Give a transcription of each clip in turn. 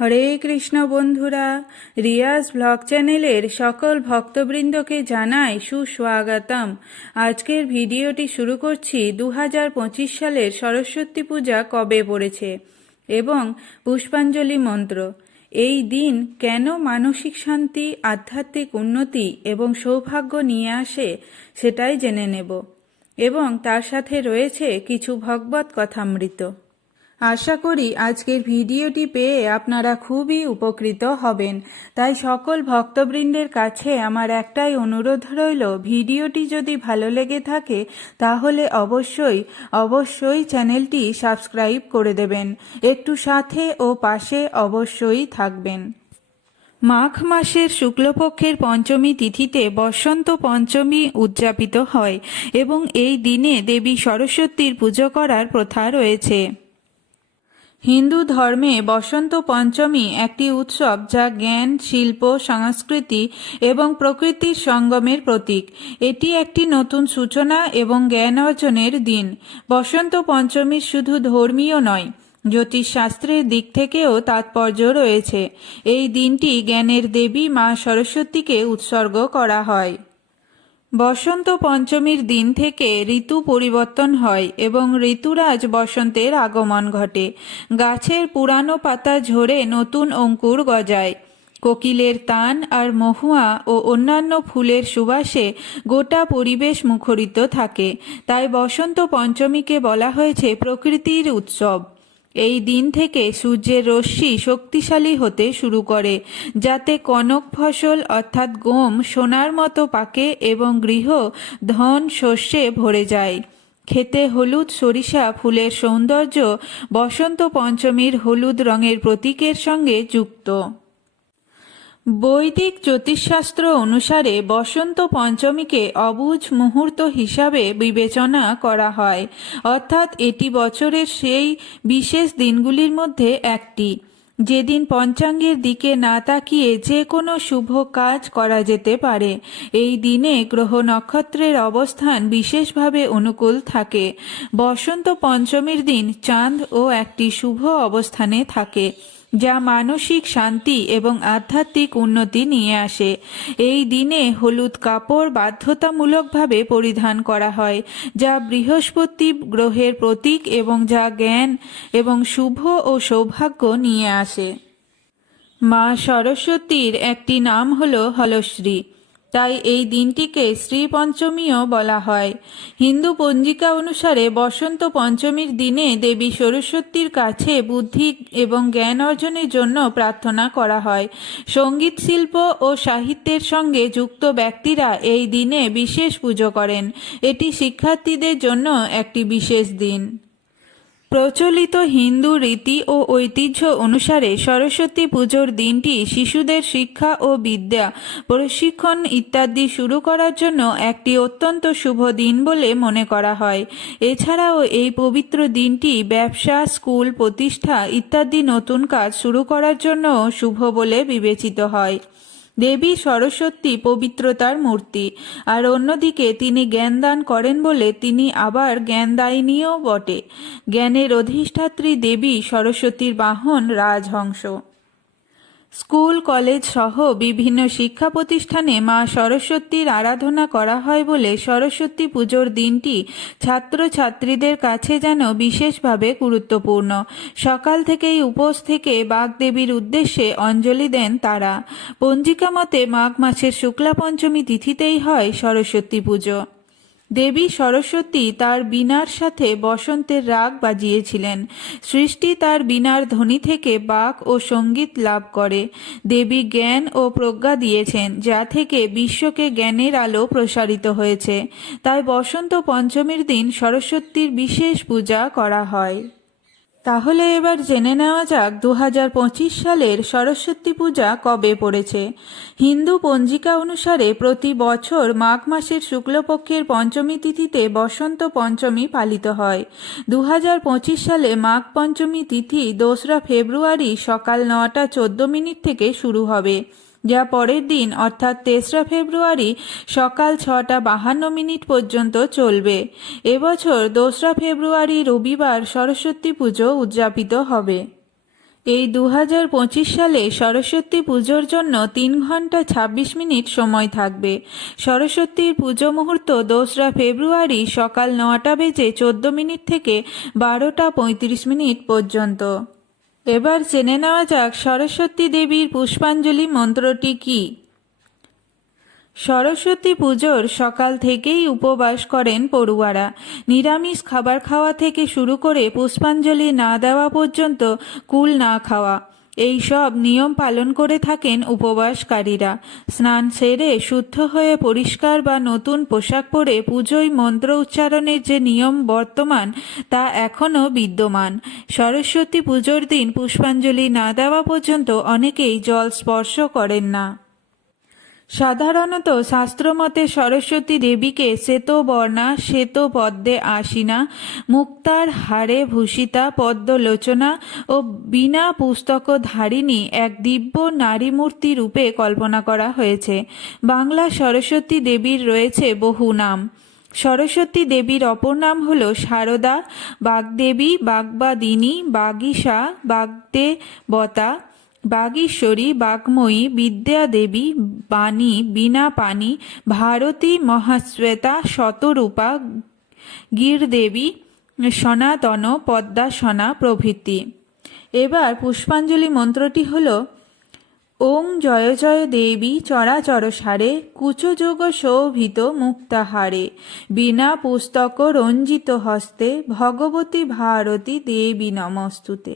হরে কৃষ্ণ বন্ধুরা, রিয়াজ ব্লগ চ্যানেলের সকল ভক্তবৃন্দকে জানাই সুস্বাগতম। আজকের ভিডিওটি শুরু করছি দু হাজার পঁচিশ সালের সরস্বতী পূজা কবে পড়েছে এবং পুষ্পাঞ্জলি মন্ত্র। এই দিন কেন মানসিক শান্তি, আধ্যাত্মিক উন্নতি এবং সৌভাগ্য নিয়ে আসে সেটাই জেনে নেব। এবং তার সাথে রয়েছে কিছু ভগবত কথামৃত। আশা করি আজকের ভিডিওটি পেয়ে আপনারা খুবই উপকৃত হবেন। তাই সকল ভক্তবৃন্দের কাছে আমার একটাই অনুরোধ রইল, ভিডিওটি যদি ভালো লেগে থাকে, তাহলে অবশ্যই অবশ্যই চ্যানেলটি সাবস্ক্রাইব করে দেবেন। একটু সাথে ও পাশে অবশ্যই থাকবেন। মাঘ মাসের শুক্লপক্ষের পঞ্চমী তিথিতে বসন্ত পঞ্চমী উদযাপিত হয় এবং এই দিনে দেবী সরস্বতীর পুজো করার প্রথা রয়েছে। হিন্দু ধর্মে বসন্ত পঞ্চমী একটি উৎসব যা জ্ঞান, শিল্প, সংস্কৃতি এবং প্রকৃতির সঙ্গমের প্রতীক। এটি একটি নতুন সূচনা এবং জ্ঞান অর্জনের দিন। বসন্ত পঞ্চমী শুধু ধর্মীয় নয়, জ্যোতিষশাস্ত্রের দিক থেকেও তাৎপর্য রয়েছে। এই দিনটি জ্ঞানের দেবী মা সরস্বতীকে উৎসর্গ করা হয়। বসন্ত পঞ্চমীর দিন থেকে ঋতু পরিবর্তন হয় এবং ঋতুরাজ বসন্তের আগমন ঘটে। গাছের পুরানো পাতা ঝরে নতুন অঙ্কুর গজায়। কোকিলের তান আর মহুয়া ও অন্যান্য ফুলের সুবাসে গোটা পরিবেশ মুখরিত থাকে। তাই বসন্ত পঞ্চমীকে বলা হয়েছে প্রকৃতির উৎসব। এই দিন থেকে সূর্যের রশ্মি শক্তিশালী হতে শুরু করে, যাতে কনক ফসল অর্থাৎ গম, সোনার মতো পাকে এবং গৃহ ধন শস্যে ভরে যায়। খেতে হলুদ সরিষা ফুলের সৌন্দর্য বসন্ত পঞ্চমীর হলুদ রঙের প্রতীকের সঙ্গে যুক্ত। বৈদিক জ্যোতিষশাস্ত্র অনুসারে বসন্ত পঞ্চমীকে অবুঝ মুহূর্ত হিসাবে বিবেচনা করা হয়। অর্থাৎ এটি বছরের সেই বিশেষ দিনগুলির মধ্যে একটি। যেদিন পঞ্চাঙ্গের দিকে না তাকিয়ে যে কোনো শুভ কাজ করা যেতে পারে। এই দিনে গ্রহ নক্ষত্রের অবস্থান বিশেষভাবে অনুকূল থাকে। বসন্ত পঞ্চমীর দিন চাঁদ ও একটি শুভ অবস্থানে থাকে। যা মানসিক শান্তি এবং আধ্যাত্মিক উন্নতি নিয়ে আসে। এই দিনে হলুদ কাপড় বাধ্যতামূলকভাবে পরিধান করা হয়, যা বৃহস্পতি গ্রহের প্রতীক এবং যা জ্ঞান এবং শুভ ও সৌভাগ্য নিয়ে আসে। মা সরস্বতীর একটি নাম হল হলশ্রী। তাই এই দিনটিকে শ্রী পঞ্চমীও বলা হয়। হিন্দু পঞ্জিকা অনুসারে বসন্ত পঞ্চমীর দিনে দেবী সরস্বতীর কাছে বুদ্ধি এবং জ্ঞান অর্জনের জন্য প্রার্থনা করা হয়। সংগীত শিল্প ও সাহিত্যের সঙ্গে যুক্ত ব্যক্তিরা এই দিনে বিশেষ পুজো করেন। এটি শিক্ষার্থীদের জন্য একটি বিশেষ দিন। প্রচলিত হিন্দু রীতি ও ঐতিহ্য অনুসারে সরস্বতী পুজোর দিনটি শিশুদের শিক্ষা ও বিদ্যা, প্রশিক্ষণ ইত্যাদি শুরু করার জন্য একটি অত্যন্ত শুভ দিন বলে মনে করা হয়। এছাড়াও এই পবিত্র দিনটি ব্যবসা, স্কুল, প্রতিষ্ঠা ইত্যাদি নতুন কাজ শুরু করার জন্য শুভ বলে বিবেচিত হয়। দেবী সরস্বতী পবিত্রতার মূর্তি। আর অন্যদিকে তিনি জ্ঞান দান করেন বলে তিনি আবার জ্ঞানদায়িনীও বটে। জ্ঞানের অধিষ্ঠাত্রী দেবী সরস্বতীর বাহন রাজহংস। স্কুল, কলেজ সহ বিভিন্ন শিক্ষা প্রতিষ্ঠানে মা সরস্বতীর আরাধনা করা হয় বলে সরস্বতী পুজোর দিনটি ছাত্রছাত্রীদের কাছে যেন বিশেষভাবে গুরুত্বপূর্ণ। সকাল থেকেই উপোস থেকে বাগদেবীর উদ্দেশ্যে অঞ্জলি দেন তারা। পঞ্জিকা মতে মাঘ মাসের শুক্লা পঞ্চমী তিথিতেই হয় সরস্বতী পুজো। দেবী সরস্বতী তার বীণার সাথে বসন্তের রাগ বাজিয়েছিলেন। সৃষ্টি তার বীণার ধ্বনি থেকে বাক ও সংগীত লাভ করে। দেবী জ্ঞান ও প্রজ্ঞা দিয়েছেন, যা থেকে বিশ্বকে জ্ঞানের আলো প্রসারিত হয়েছে। তাই বসন্ত পঞ্চমীর দিন সরস্বতীর বিশেষ পূজা করা হয়। তাহলে এবার জেনে নেওয়া যাক দু হাজার পঁচিশ সালের সরস্বতী পূজা কবে পড়েছে। হিন্দু পঞ্জিকা অনুসারে প্রতি বছর মাঘ মাসের শুক্লপক্ষের পঞ্চমী তিথিতে বসন্ত পঞ্চমী পালিত হয়। দু হাজার পঁচিশ সালে মাঘ পঞ্চমী তিথি দোসরা ফেব্রুয়ারি সকাল নটা চোদ্দ মিনিট থেকে শুরু হবে। যা পরের দিন, অর্থাৎ তেসরা ফেব্রুয়ারি, সকাল ছটা বাহান্ন মিনিট পর্যন্ত চলবে। এবছর দোসরা ফেব্রুয়ারি রবিবার সরস্বতী পুজো উদযাপিত হবে। এই দু হাজার পঁচিশ সালে সরস্বতী পুজোর জন্য তিন ঘণ্টা ছাব্বিশ মিনিট সময় থাকবে। সরস্বতীর পুজো মুহূর্ত দোসরা ফেব্রুয়ারি সকাল নটা বেজে চোদ্দ মিনিট থেকে বারোটা পঁয়ত্রিশ মিনিট পর্যন্ত। এবার জেনে নেওয়া যাক সরস্বতী দেবীর পুষ্পাঞ্জলি মন্ত্রটি কি। সরস্বতী পুজোর সকাল থেকেই উপবাস করেন পড়ুয়ারা। নিরামিষ খাবার খাওয়া থেকে শুরু করে পুষ্পাঞ্জলি না দেওয়া পর্যন্ত কুল না খাওয়া। এই সব নিয়ম পালন করে থাকেন উপবাসকারীরা। স্নান সেরে শুদ্ধ হয়ে পরিষ্কার বা নতুন পোশাক পরে পুজোয় মন্ত্র উচ্চারণের যে নিয়ম বর্তমান, তা এখনও বিদ্যমান। সরস্বতী পুজোর দিন পুষ্পাঞ্জলি না দেওয়া পর্যন্ত অনেকেই জল স্পর্শ করেন না। সাধারণত শাস্ত্রমতে সরস্বতী দেবীকে শ্বেতবর্ণা শ্বেত পদ্মে আসিনা মুক্তার হারে ভূষিতা, পদ্মলোচনা ও বিনা পুস্তক ধারিণী এক দিব্য নারী মূর্তি রূপে কল্পনা করা হয়েছে। বাংলা সরস্বতী দেবীর রয়েছে বহু নাম। সরস্বতী দেবীর অপর নাম হল শারদা বাগদেবী, বাগবাদিনী, বাগীশা, বাগদেবতা বাগীশ্বরী, বাগ্ময়ী, বিদ্যাদেবী, বাণী বীণা পানি ভারতী, মহাশ্বেতা, শতরূপা, গিরদেবী, সনাতন, পদ্মাসনা প্রভৃতি। এবার পুষ্পাঞ্জলি মন্ত্রটি হল ওং জয় জয় দেবী চরাচর সারে কুচযোগ শোভিত মুক্তাহারে বিনা পুস্তক রঞ্জিত হস্তে, ভগবতী ভারতী দেবী নমস্তুতে।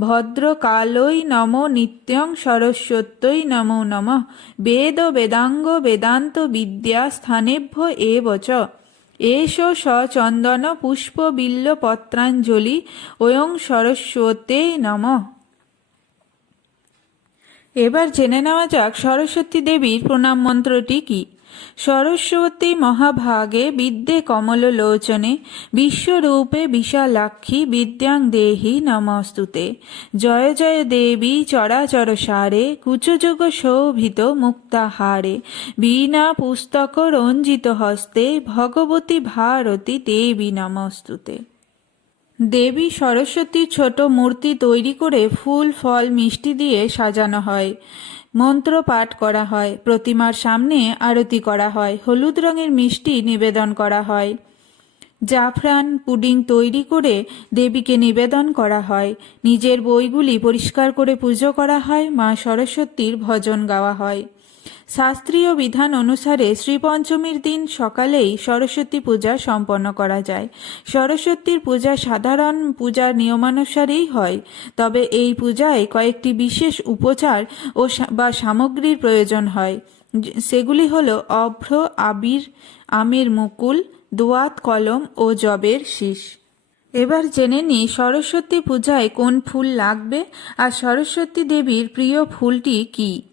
ভদ্রকালই নম নিত্যং সরস্বত্যই নমো নম, বেদ বেদাঙ্গ বেদান্ত বিদ্যা স্থানেভ্য এব চ। এষ সচন্দন পুষ্প বিল্ল পত্রাঞ্জলি ওয়ং সরস্বতে নমঃ। এবার জেনে নেওয়া যাক সরস্বতী দেবীর প্রণাম মন্ত্রটি কি। সরস্বতী মহাভাগে বিদ্যে কমললোচনে, বিশ্বরূপে বিশালাক্ষী বিদ্যাং দেহি নমস্তুতে। জয় জয় দেবী চরাচর সারে কুচযোগ শোভিত মুক্তাহারে। বীণা পুস্তক রঞ্জিত হস্তে, ভগবতী ভারতী দেবী নমস্তুতে। দেবী সরস্বতীর ছোট মূর্তি তৈরি করে ফুল, ফল, মিষ্টি দিয়ে সাজানো হয়। মন্ত্র পাঠ করা হয়, প্রতিমার সামনে আরতি করা হয়, হলুদ রঙের মিষ্টি নিবেদন করা হয়। জাফরান পুডিং তৈরি করে দেবীকে নিবেদন করা হয়। নিজের বইগুলি পরিষ্কার করে পুজো করা হয়, মা সরস্বতীর ভজন গাওয়া হয়। শাস্ত্রীয় বিধান অনুসারে শ্রীপঞ্চমীর দিন সকালেই সরস্বতী পূজা সম্পন্ন করা যায়। সরস্বতীর পূজা সাধারণ পূজার নিয়মানুসারেই হয়। তবে এই পূজায় কয়েকটি বিশেষ উপচার ও বা সামগ্রীর প্রয়োজন হয়। সেগুলি হল অভ্র, আবির, আমের মুকুল, দোয়াত, কলম ও জবের শীষ। এবার জেনে নিই সরস্বতী পূজায় কোন ফুল লাগবে আর সরস্বতী দেবীর প্রিয় ফুলটি কী।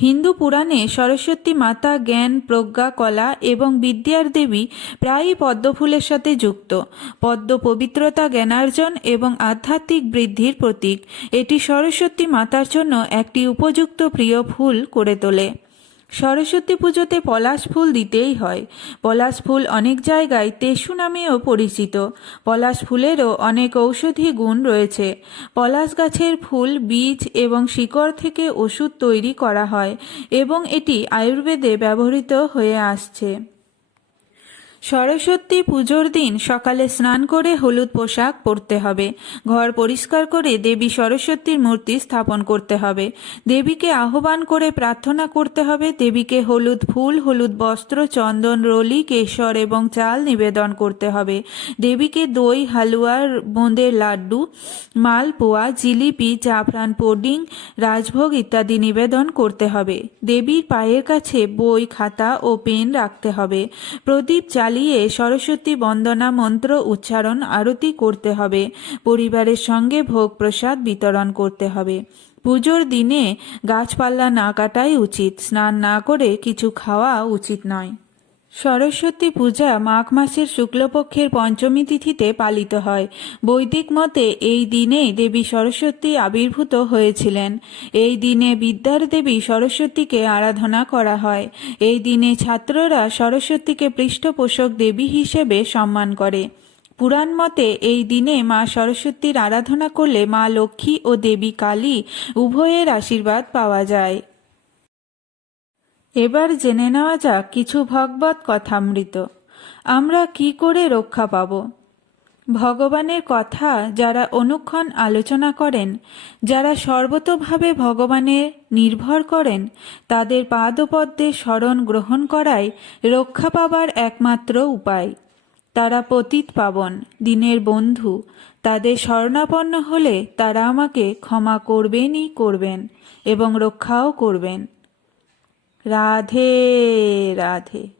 হিন্দু পুরাণে সরস্বতী মাতা, জ্ঞান, প্রজ্ঞা, কলা এবং বিদ্যার দেবী প্রায়ই পদ্মফুলের সাথে যুক্ত। পদ্ম পবিত্রতা, জ্ঞানার্জন এবং আধ্যাত্মিক বৃদ্ধির প্রতীক। এটি সরস্বতী মাতার জন্য একটি উপযুক্ত প্রিয় ফুল করে তোলে। সরস্বতী পুজোতে পলাশ ফুল দিতেই হয়। পলাশ ফুল অনেক জায়গায় তেসু নামেও পরিচিত। পলাশ ফুলেরও অনেক ঔষধি গুণ রয়েছে। পলাশ গাছের ফুল, বীজ এবং শিকড় থেকে ওষুধ তৈরি করা হয় এবং এটি আয়ুর্বেদে ব্যবহৃত হয়ে আসছে। সরস্বতী পুজোর দিন সকালে স্নান করে হলুদ পোশাক পরতে হবে। ঘর পরিষ্কার করে দেবী সরস্বতীর মূর্তি স্থাপন করতে হবে। দেবীকে আহ্বান করে প্রার্থনা করতে হবে। দেবীকে হলুদ ফুল, হলুদ বস্ত্র, চন্দন, রলি, কেশর এবং চাল নিবেদন করতে হবে। দেবীকে দই হালুয়ার বোঁদের লাড্ডু মালপোয়া জিলিপি, জাফরান পুডিং, রাজভোগ ইত্যাদি নিবেদন করতে হবে। দেবীর পায়ের কাছে বই, খাতা ও পেন রাখতে হবে। প্রদীপ চালিয়ে সরস্বতী বন্দনা মন্ত্র উচ্চারণ আরতি করতে হবে। পরিবারের সঙ্গে ভোগ প্রসাদ বিতরণ করতে হবে। পুজোর দিনে গাছপাল্লা না কাটাই উচিত। স্নান না করে কিছু খাওয়া উচিত নয়। সরস্বতী পূজা মাঘ মাসের শুক্লপক্ষের পঞ্চমী তিথিতে পালিত হয়। বৈদিক মতে এই দিনেই দেবী সরস্বতী আবির্ভূত হয়েছিলেন। এই দিনে বিদ্যার দেবী সরস্বতীকে আরাধনা করা হয়। এই দিনে ছাত্ররা সরস্বতীকে পৃষ্ঠপোষক দেবী হিসেবে সম্মান করে। পুরাণ মতে এই দিনে মা সরস্বতীর আরাধনা করলে মা লক্ষ্মী ও দেবী কালী উভয়ের আশীর্বাদ পাওয়া যায়। এবার জেনে নেওয়া যাক কিছু ভগবত কথামৃত। আমরা কি করে রক্ষা পাব? ভগবানের কথা যারা অনুক্ষণ আলোচনা করেন, যারা সর্বতোভাবে ভগবানের নির্ভর করেন, তাদের পাদপদ্মে স্মরণ গ্রহণ করাই রক্ষা পাবার একমাত্র উপায়। তারা পতিত পাবন, দিনের বন্ধু। তাদের শরণাপন্ন হলে তারা আমাকে ক্ষমা করবেনই করবেন এবং রক্ষাও করবেন। রাধে রাধে।